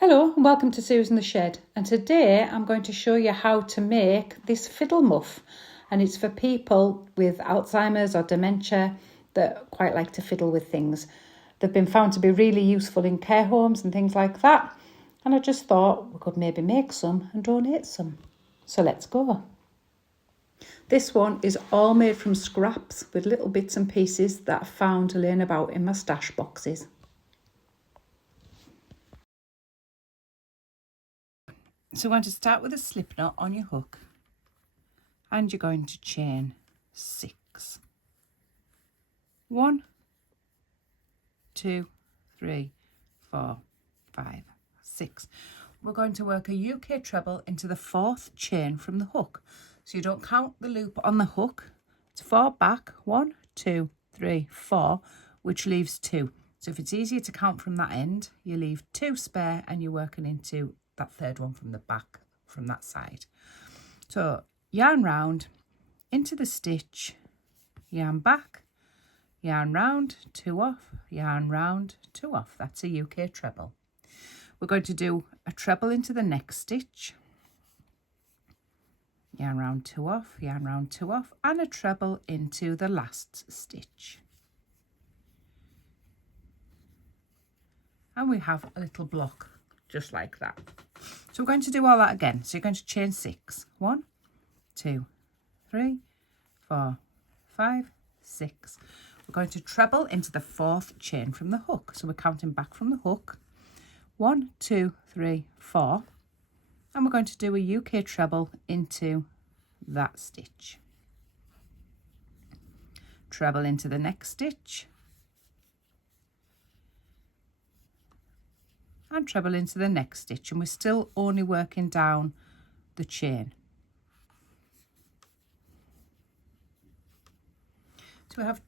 Hello and welcome to Susan the Shed, and today I'm going to show you how to make this fiddle muff, and it's for people with Alzheimer's or dementia that quite like to fiddle with things. They've been found to be really useful in care homes and things like that, and I just thought we could maybe make some and donate some. So let's go. This one is all made from scraps with little bits and pieces that I found laying about in my stash boxes. So we're going to start with a slip knot on your hook, and you're going to chain 6. 1, 2, 3, 4, 5, 6. We're going to work a UK treble into the 4th chain from the hook. So you don't count the loop on the hook. It's 4 back, 1, 2, 3, 4, which leaves 2. So if it's easier to count from that end, you leave 2 spare and you're working into that 3rd one from the back from that side. So yarn round into the stitch, yarn back, yarn round, 2 off, yarn round, 2 off. That's a UK treble. We're going to do a treble into the next stitch, yarn round, 2 off, yarn round, 2 off, and a treble into the last stitch. And we have a little block just like that. So we're going to do all that again. So you're going to chain 6. 1, 2, 3, 4, 5, 6. We're going to treble into the 4th chain from the hook. So we're counting back from the hook. 1, 2, 3, 4. And we're going to do a UK treble into that stitch. Treble into the next stitch. And treble into the next stitch, and we're still only working down the chain. So we have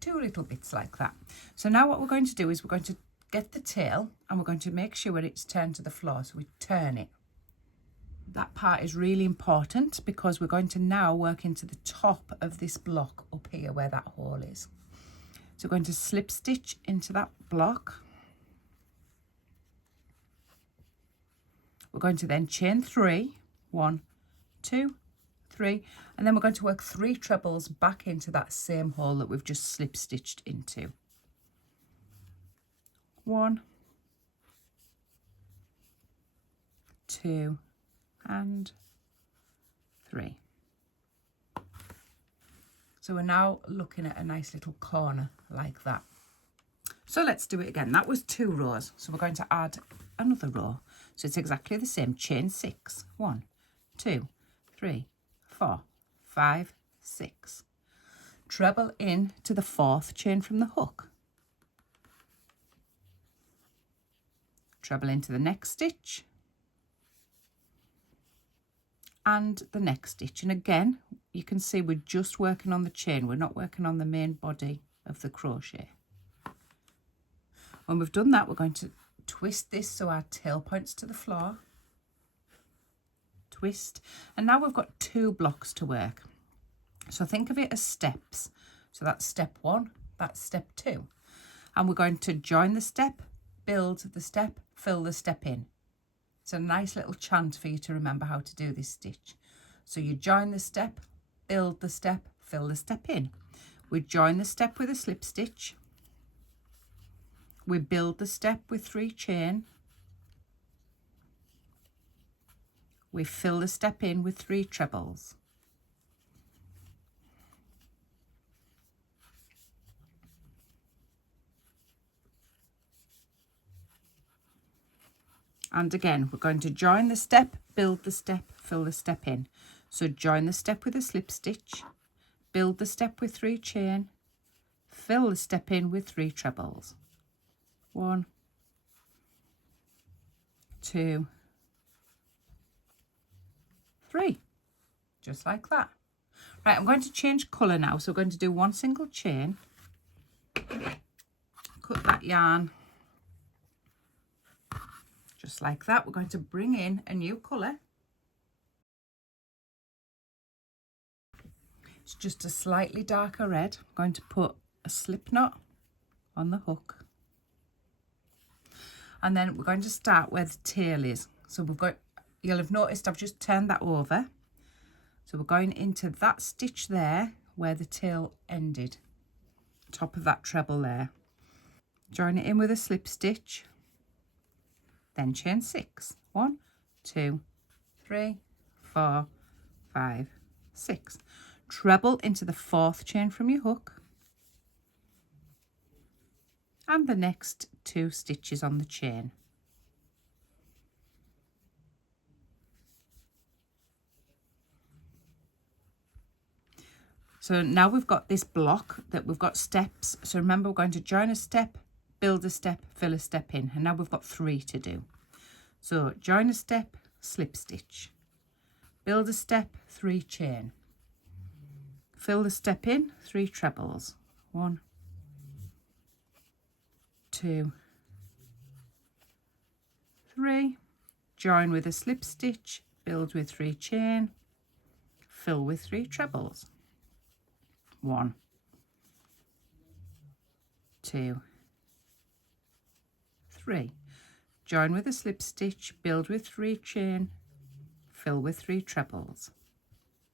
2 little bits like that. So now what we're going to do is we're going to get the tail and we're going to make sure it's turned to the floor. So we turn it. That part is really important because we're going to now work into the top of this block up here where that hole is. So we're going to slip stitch into that block. We're going to then chain 3, 1, 2, 3, and then we're going to work 3 trebles back into that same hole that we've just slip stitched into. 1, 2, and 3. So we're now looking at a nice little corner like that. So let's do it again. That was 2 rows. So we're going to add another row. So it's exactly the same. Chain 6. 1, 2, 3, 4, 5, 6. Treble in to the 4th chain from the hook. Treble into the next stitch. And the next stitch. And again, you can see we're just working on the chain. We're not working on the main body of the crochet. When we've done that, we're going to twist this so our tail points to the floor. Twist. And now we've got 2 blocks to work. So think of it as steps. So that's step 1, that's step 2. And we're going to join the step, build the step, fill the step in. It's a nice little chant for you to remember how to do this stitch. So you join the step, build the step, fill the step in. We join the step with a slip stitch. We build the step with 3 chain. We fill the step in with 3 trebles. And again, we're going to join the step, build the step, fill the step in. So join the step with a slip stitch, build the step with 3 chain, fill the step in with 3 trebles. 1, 2, 3, just like that. Right, I'm going to change colour now. So we're going to do 1 single chain, cut that yarn just like that. We're going to bring in a new colour. It's just a slightly darker red. I'm going to put a slip knot on the hook. And then we're going to start where the tail is. So we've got, you'll have noticed I've just turned that over. So we're going into that stitch there where the tail ended, top of that treble there. Join it in with a slip stitch, then chain 6. 1, 2, 3, 4, 5, 6. Treble into the 4th chain from your hook and the next 2 stitches on the chain. So now we've got this block that we've got steps. So remember, we're going to join a step, build a step, fill a step in, and now we've got 3 to do. So join a step, slip stitch, build a step, 3 chain, fill the step in, 3 trebles, 1, 2, 3, join with a slip stitch, build with 3 chain, fill with 3 trebles, 1, 2, 3, join with a slip stitch, build with 3 chain, fill with 3 trebles,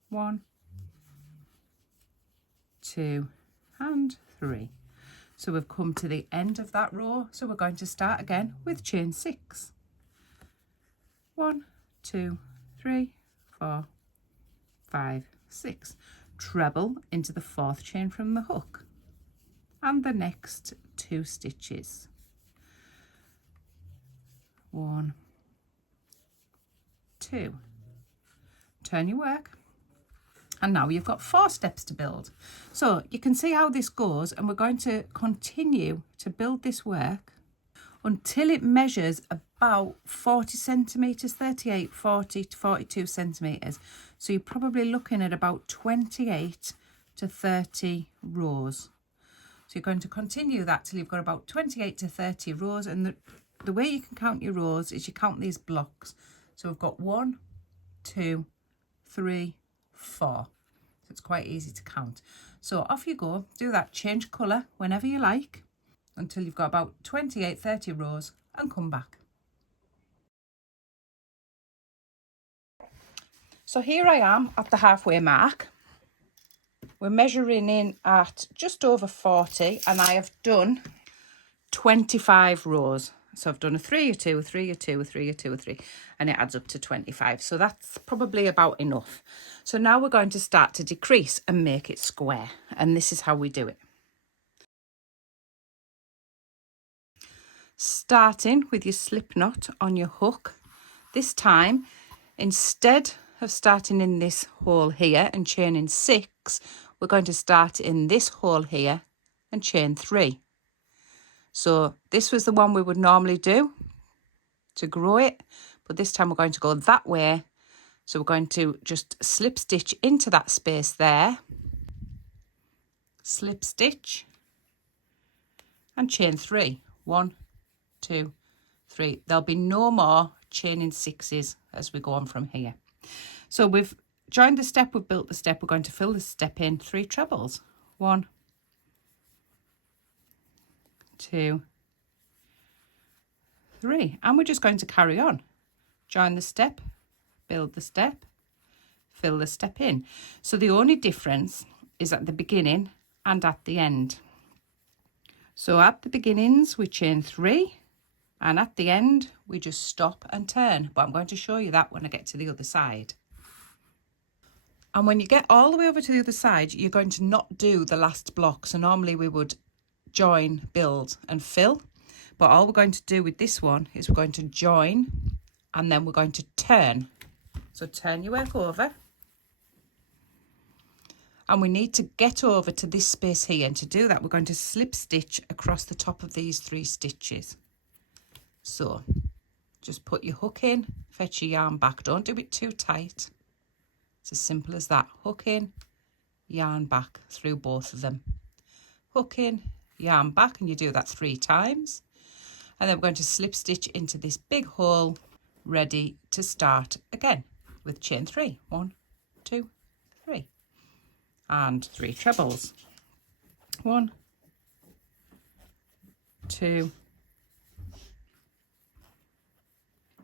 1, 2 and 3. So we've come to the end of that row, so we're going to start again with chain 6. 1, 2, 3, 4, 5, 6. Treble into the 4th chain from the hook and the next 2 stitches. 1, 2. Turn your work, and now you've got 4 steps to build. So you can see how this goes, and we're going to continue to build this work until it measures about 40 centimetres, 38, 40 to 42 centimetres. So you're probably looking at about 28 to 30 rows. So you're going to continue that till you've got about 28 to 30 rows, and the way you can count your rows is you count these blocks. So we've got 1, 2, 3, 4. So it's quite easy to count. So off you go, do that, change colour whenever you like until you've got about 28, 30 rows and come back. So here I am at the halfway mark. We're measuring in at just over 40 and I have done 25 rows. So I've done a 3, a 2, a 3, a 2, a 3, a 2, a 3, and it adds up to 25. So that's probably about enough. So now we're going to start to decrease and make it square. And this is how we do it. Starting with your slip knot on your hook. This time, instead of starting in this hole here and chaining 6, we're going to start in this hole here and chain 3. So this was the one we would normally do to grow it, but this time we're going to go that way. So we're going to just slip stitch into that space there, slip stitch and chain 3. 1, 2, 3. There'll be no more chaining 6s as we go on from here. So we've joined the step, we've built the step, we're going to fill the step in 3 trebles. 1, 2, 3, and we're just going to carry on. Join the step, build the step, fill the step in. So the only difference is at the beginning and at the end. So at the beginnings we chain 3 and at the end we just stop and turn, but I'm going to show you that when I get to the other side. And when you get all the way over to the other side, you're going to not do the last block. So normally we would join, build and fill, but all we're going to do with this one is we're going to join and then we're going to turn. So turn your work over, and we need to get over to this space here, and to do that we're going to slip stitch across the top of these 3 stitches. So just put your hook in, fetch your yarn back, don't do it too tight. It's as simple as that. Hook in, yarn back through both of them. Hook in, yarn back, and you do that 3 times. And then we're going to slip stitch into this big hole, ready to start again with chain 3. 1, 2, 3. And 3 trebles. 1, 2,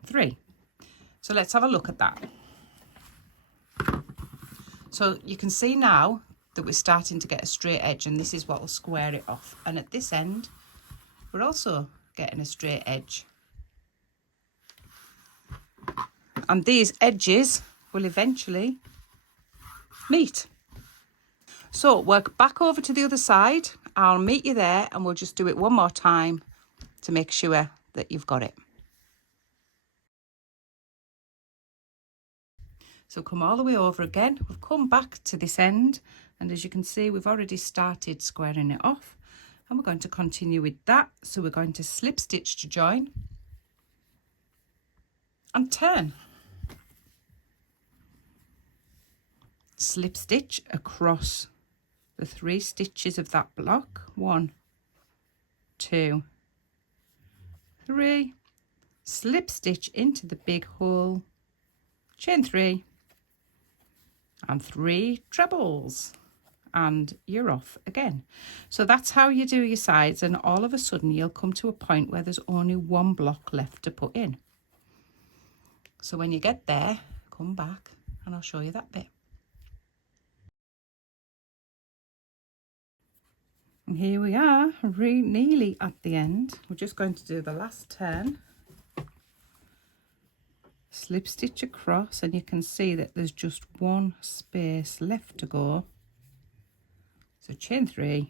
3. So let's have a look at that. So you can see now that we're starting to get a straight edge, and this is what will square it off. And at this end, we're also getting a straight edge. And these edges will eventually meet. So work back over to the other side. I'll meet you there and we'll just do it one more time to make sure that you've got it. So come all the way over again. We've come back to this end, and as you can see, we've already started squaring it off, and we're going to continue with that. So we're going to slip stitch to join and turn. Slip stitch across the 3 stitches of that block. 1, 2, 3. Slip stitch into the big hole, chain 3 and 3 trebles, and you're off again. So that's how you do your sides, and all of a sudden you'll come to a point where there's only 1 block left to put in. So when you get there, come back and I'll show you that bit. And here we are, nearly at the end. We're just going to do the last turn. Slip stitch across, and you can see that there's just 1 space left to go. So chain 3,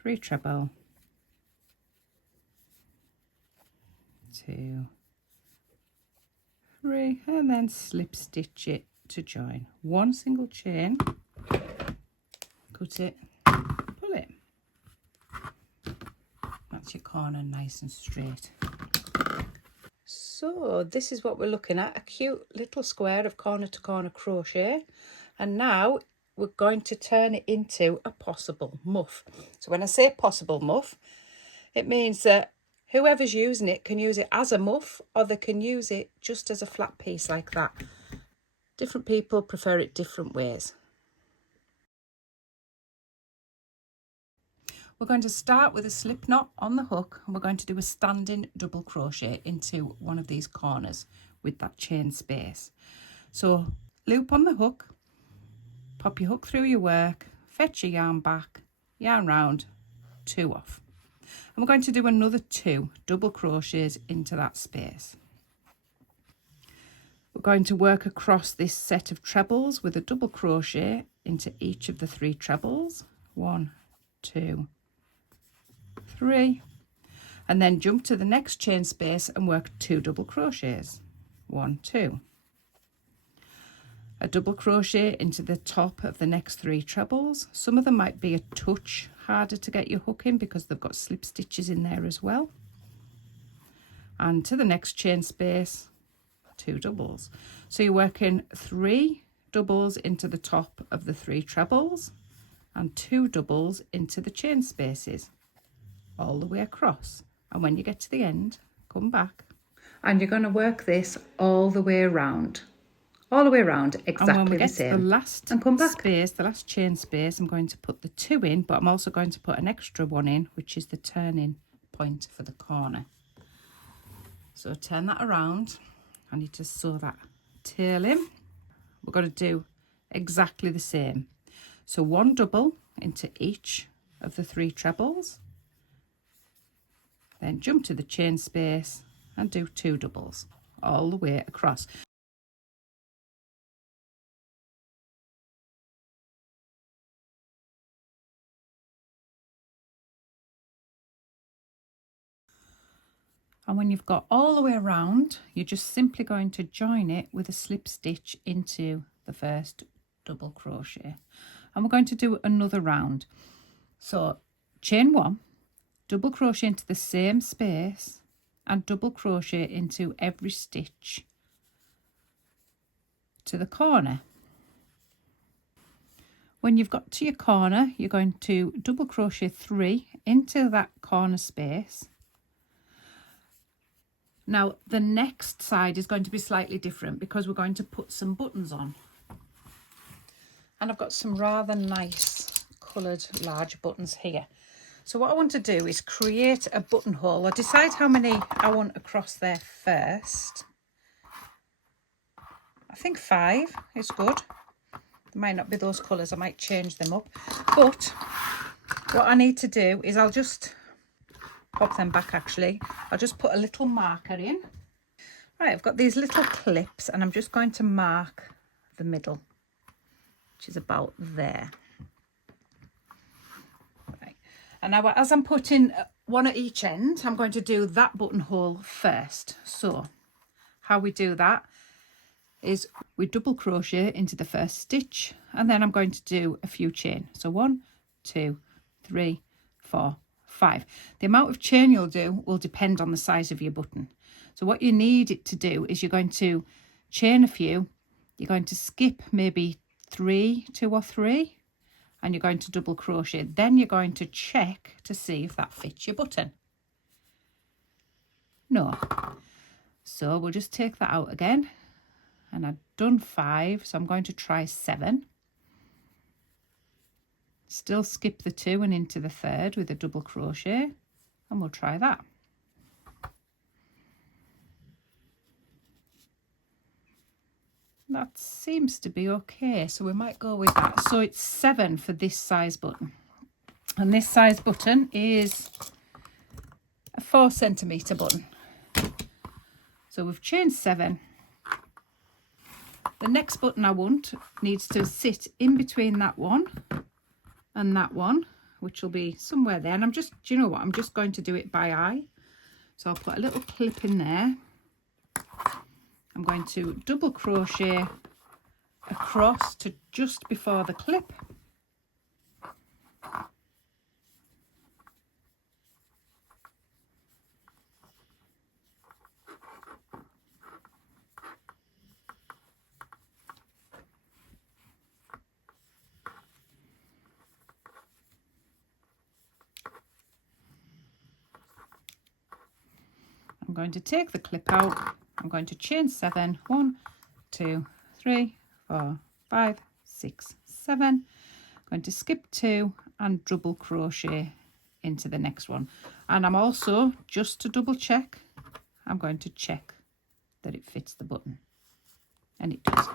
3 treble, 2, 3, and then slip stitch it to join. 1 single chain, cut it, pull it. That's your corner nice and straight. So this is what we're looking at, a cute little square of corner to corner crochet, and now we're going to turn it into a possible muff. So when I say possible muff, it means that whoever's using it can use it as a muff, or they can use it just as a flat piece like that. Different people prefer it different ways. We're going to start with a slip knot on the hook, and we're going to do a standing double crochet into one of these corners with that chain space. So loop on the hook, pop your hook through your work, fetch your yarn back, yarn round, 2 off. And we're going to do another 2 double crochets into that space. We're going to work across this set of trebles with a double crochet into each of the 3 trebles. 1, 2, 3, and then jump to the next chain space and work 2 double crochets. 1, 2. A double crochet into the top of the next 3 trebles. Some of them might be a touch harder to get your hook in because they've got slip stitches in there as well. And to the next chain space, 2 doubles. So you're working 3 doubles into the top of the 3 trebles and 2 doubles into the chain spaces all the way across. And when you get to the end, come back and you're going to work this all the way around. All the way around, exactly the same. And when we get to the last space, the last chain space, I'm going to put the 2 in, but I'm also going to put an extra 1 in, which is the turning point for the corner. So turn that around. I need to sew that tail in. We're going to do exactly the same. So 1 double into each of the 3 trebles. Then jump to the chain space and do 2 doubles all the way across. And when you've got all the way around, you're just simply going to join it with a slip stitch into the first double crochet. And we're going to do another round. So chain 1, double crochet into the same space and double crochet into every stitch to the corner. When you've got to your corner, you're going to double crochet 3 into that corner space. Now the next side is going to be slightly different because we're going to put some buttons on. And I've got some rather nice coloured large buttons here. So what I want to do is create a buttonhole. I'll decide how many I want across there first. I think 5 is good. It might not be those colours, I might change them up. But what I need to do is I'll just pop them back actually. I'll just put a little marker in. Right, I've got these little clips and I'm just going to mark the middle, which is about there. Right. And now as I'm putting one at each end, I'm going to do that buttonhole first. So how we do that is we double crochet into the first stitch, and then I'm going to do a few chain. So 1, 2, 3, 4, 5. The amount of chain you'll do will depend on the size of your button. So what you need it to do is you're going to chain a few, you're going to skip maybe 2 or 3, and you're going to double crochet. Then you're going to check to see if that fits your button. No. So we'll just take that out again. And I've done 5, so I'm going to try 7. Still skip the 2 and into the 3rd with a double crochet, and we'll try that. That seems to be okay, so we might go with that. So it's 7 for this size button, and this size button is a 4 centimetre button. So we've chained 7. The next button I want needs to sit in between that one and that one, which will be somewhere there. And do you know what? I'm just going to do it by eye. So I'll put a little clip in there. I'm going to double crochet across to just before the clip. I'm going to take the clip out. I'm going to chain 7. 1, 2, 3, 4, 5, 6, 7. I'm going to skip 2 and double crochet into the next one. And I'm also, just to double check, I'm going to check that it fits the button. And it does.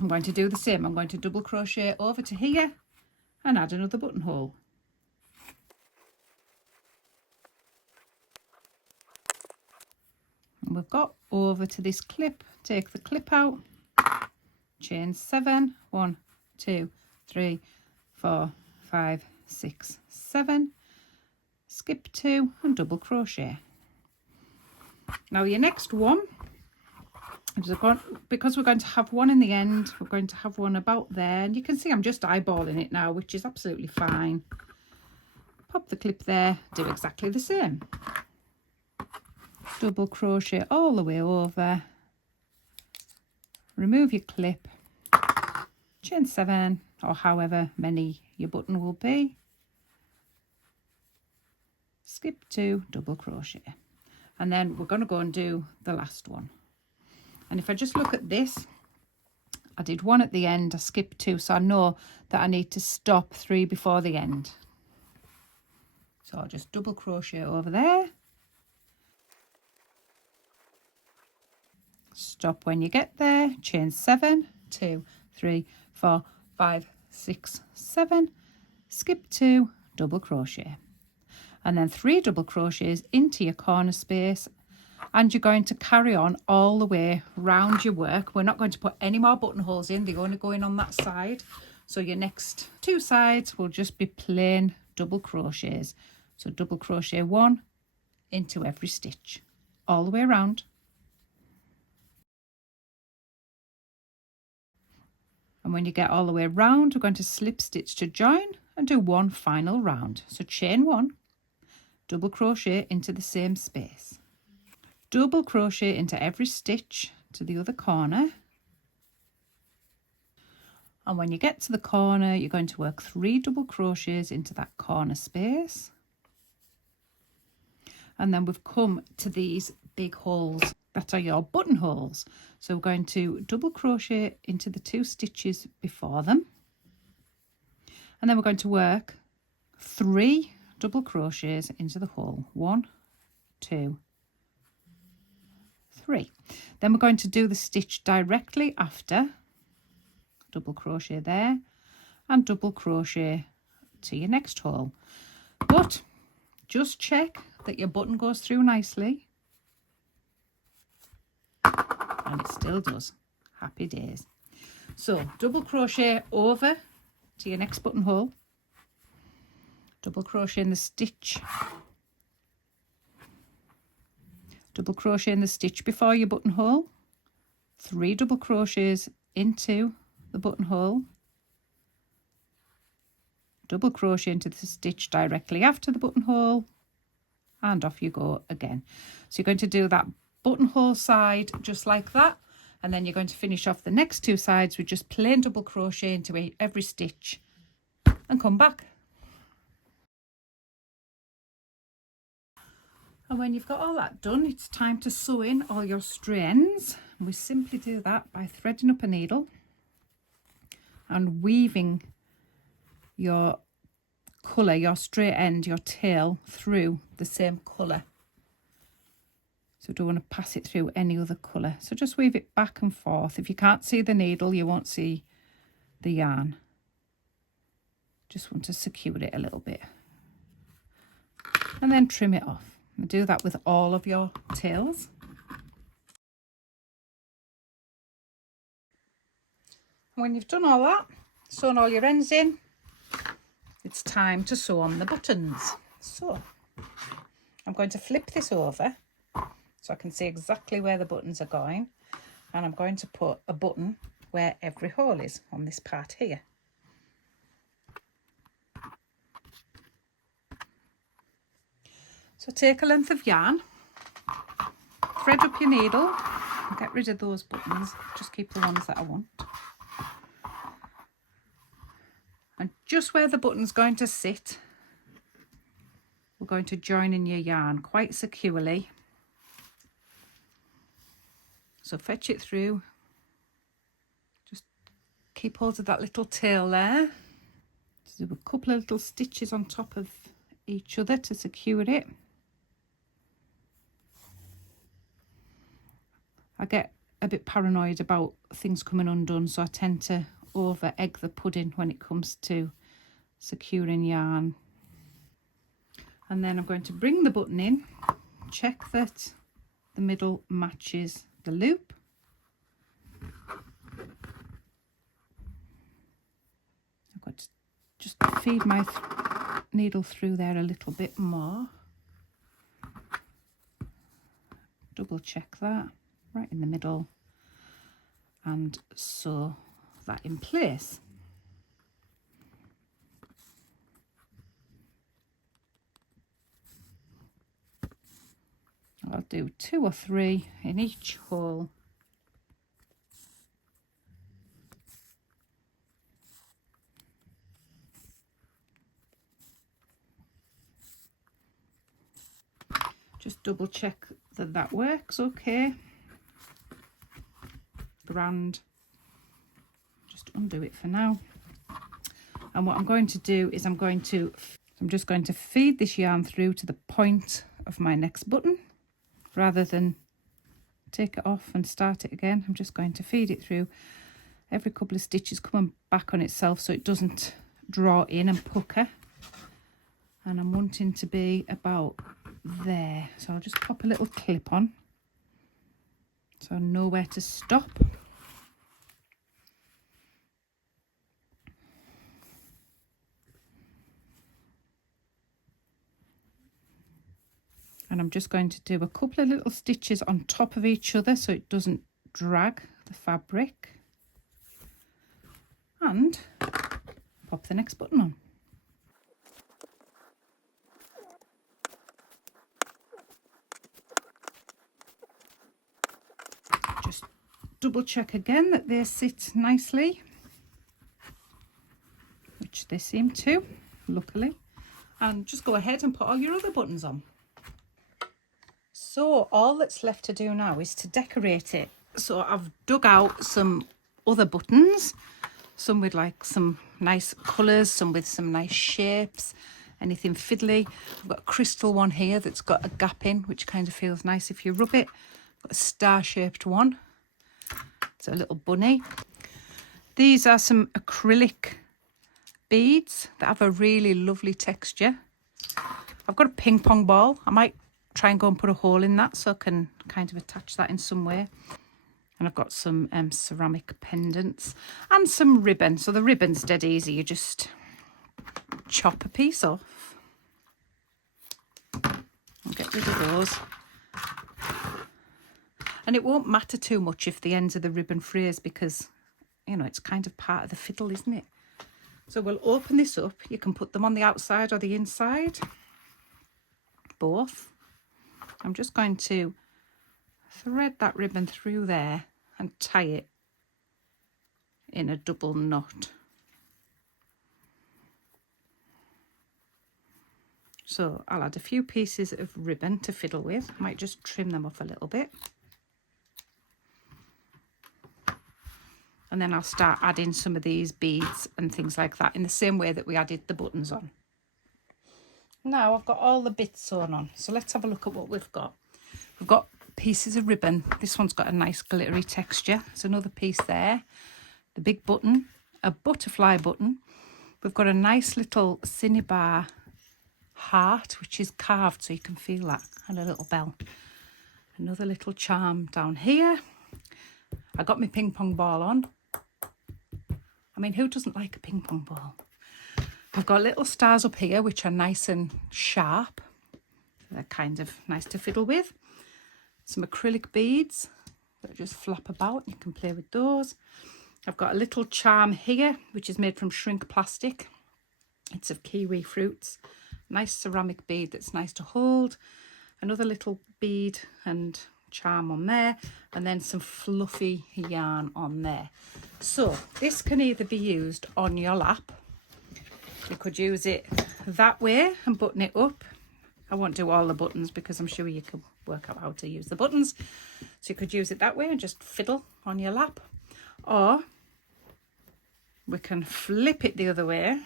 I'm going to do the same. I'm going to double crochet over to here and add another buttonhole. We've got over to this clip, take the clip out, chain 7, 1, 2, 3, 4, 5, 6, 7, skip 2 and double crochet. Now your next one, because we're going to have one in the end, we're going to have one about there, and you can see I'm just eyeballing it now, which is absolutely fine. Pop the clip there, do exactly the same. Double crochet all the way over, remove your clip, chain 7 or however many your button will be, skip 2, double crochet, and then we're going to go and do the last one. And if I just look at this, I did 1 at the end, I skipped 2, so I know that I need to stop 3 before the end. So I'll just double crochet over there. Stop when you get there, chain 7, 2, 3, 4, 5, 6, 7, skip 2, double crochet, and then 3 double crochets into your corner space, and you're going to carry on all the way round your work. We're not going to put any more buttonholes in, they're only going on that side. So your next 2 sides will just be plain double crochets. So double crochet 1 into every stitch all the way around. And when you get all the way around, we're going to slip stitch to join and do 1 final round. So chain 1, double crochet into the same space, double crochet into every stitch to the other corner. And when you get to the corner, you're going to work 3 double crochets into that corner space. And then we've come to these big holes that are your buttonholes. So we're going to double crochet into the 2 stitches before them, and then we're going to work 3 double crochets into the hole. 1, 2, 3. Then we're going to do the stitch directly after. Double crochet there and double crochet to your next hole. But just check that your button goes through nicely. And it still does. Happy days. So double crochet over to your next buttonhole, double crochet in the stitch, double crochet in the stitch before your buttonhole, 3 double crochets into the buttonhole, double crochet into the stitch directly after the buttonhole, and off you go again. So you're going to do that buttonhole side just like that, and then you're going to finish off the next 2 sides with just plain double crochet into every stitch and come back. And when you've got all that done, it's time to sew in all your stray ends. We simply do that by threading up a needle and weaving your colour, your straight end, your tail through the same colour. So don't want to pass it through any other colour. So just weave it back and forth. If you can't see the needle, you won't see the yarn. Just want to secure it a little bit. And then trim it off. And do that with all of your tails. When you've done all that, sewn all your ends in, it's time to sew on the buttons. So I'm going to flip this over so I can see exactly where the buttons are going, and I'm going to put a button where every hole is on this part here. So take a length of yarn, thread up your needle, and get rid of those buttons, just keep the ones that I want. And just where the button's going to sit, we're going to join in your yarn quite securely. So fetch it through, just keep hold of that little tail there. Just do a couple of little stitches on top of each other to secure it. I get a bit paranoid about things coming undone, so I tend to over egg the pudding when it comes to securing yarn. And then I'm going to bring the button in, check that the middle matches the loop. I've got to just feed my needle through there a little bit more. Double check that right in the middle and sew that in place. I'll do 2 or 3 in each hole. Just double check that that works okay. Grand. Just undo it for now. And what I'm going to do is I'm just going to feed this yarn through to the point of my next button. Rather than take it off and start it again, I'm just going to feed it through every couple of stitches, coming back on itself so it doesn't draw in and pucker. And I'm wanting to be about there, so I'll just pop a little clip on so I know where to stop. And I'm just going to do a couple of little stitches on top of each other so it doesn't drag the fabric, and pop the next button on. Just double check again that they sit nicely, which they seem to, luckily, and just go ahead and put all your other buttons on. So all that's left to do now is to decorate it. So I've dug out some other buttons, some with like some nice colours, some with some nice shapes. anything fiddly. I've got a crystal one here that's got a gap in, which kind of feels nice if you rub it. I've got a star-shaped one. It's a little bunny. These are some acrylic beads that have a really lovely texture. I've got a ping pong ball. I might try and go and put a hole in that so I can kind of attach that in some way. And I've got some ceramic pendants and some ribbon. So the ribbon's dead easy. You just chop a piece off and get rid of those. And it won't matter too much if the ends of the ribbon frays because, you know, it's kind of part of the fiddle, isn't it? So we'll open this up. You can put them on the outside or the inside. Both. I'm just going to thread that ribbon through there and tie it in a double knot. So I'll add a few pieces of ribbon to fiddle with. I might just trim them off a little bit. And then I'll start adding some of these beads and things like that in the same way that we added the buttons on. Now I've got all the bits sewn on, so let's have a look at what we've got. We've got pieces of ribbon. This one's got a nice glittery texture. There's another piece there. The big button, a butterfly button. We've got a nice little cinnabar heart, which is carved so you can feel that, and a little bell. Another little charm down here. I got my ping pong ball on. I mean, who doesn't like a ping pong ball? I've got little stars up here, which are nice and sharp. They're kind of nice to fiddle with. Some acrylic beads that just flap about. You can play with those. I've got a little charm here, which is made from shrink plastic. It's of kiwi fruits. Nice ceramic bead that's nice to hold. Another little bead and charm on there, and then some fluffy yarn on there. So this can either be used on your lap. You could use it that way and button it up. I won't do all the buttons because I'm sure you can work out how to use the buttons. So you could use it that way and just fiddle on your lap. Or we can flip it the other way,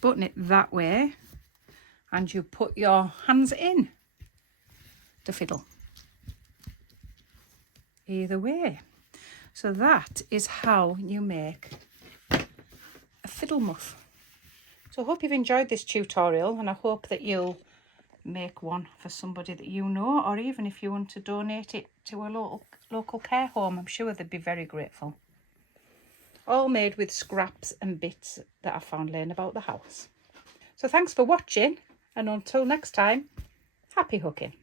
button it that way, and you put your hands in to fiddle. Either way. So that is how you make a fiddle muff. So I hope you've enjoyed this tutorial, and I hope that you'll make one for somebody that you know, or even if you want to donate it to a local care home. I'm sure they'd be very grateful. All made with scraps and bits that I found laying about the house. So thanks for watching, and until next time, happy hooking.